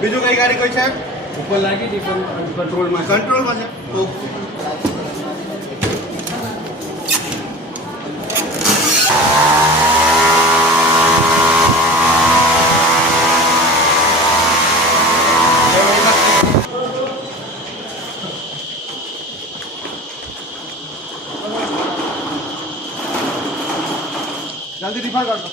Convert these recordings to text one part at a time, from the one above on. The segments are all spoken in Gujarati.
બીજું કઈ ગાડી કોઈ છે ઉપર લાગી હતી પણ કંટ્રોલમાં છે ઓકે जल्दी डिफर कर दो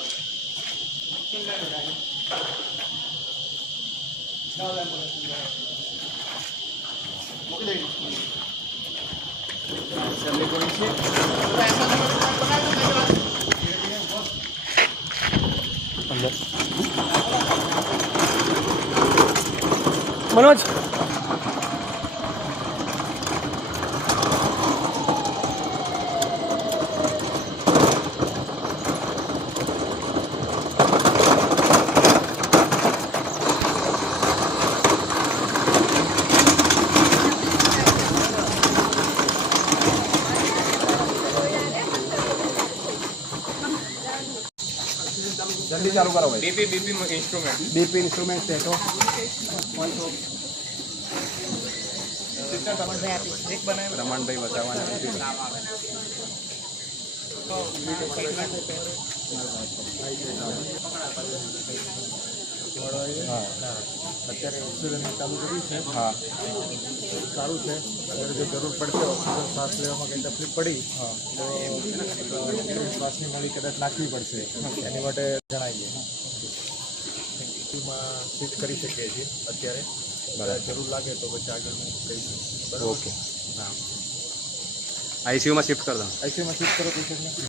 मनोज जल्दी चालू करो भाई बीपी इंस्ट्रूमेंट से तो रमण भाई बतावा અત્યારે ઓક્સિજન ચાલુ કર્યું છે. हाँ સારું છે. અગર જો જરૂર પડશે ઓક્સિજન શ્વાસ લેવામાં કંઈ તકલીફ પડી તો શ્વાસની નળી કદાચ નાખવી પડશે એની માટે જણાવીએ. માં સ્વિચ કરી શકીએ છીએ અત્યારે. જરૂર લાગે તો પછી આગળનું કહીશું. ओके हाँ आईसीयू में शिफ्ट कर दो આઈસીયુમાં સ્વિચ કરો પેશન્ટને.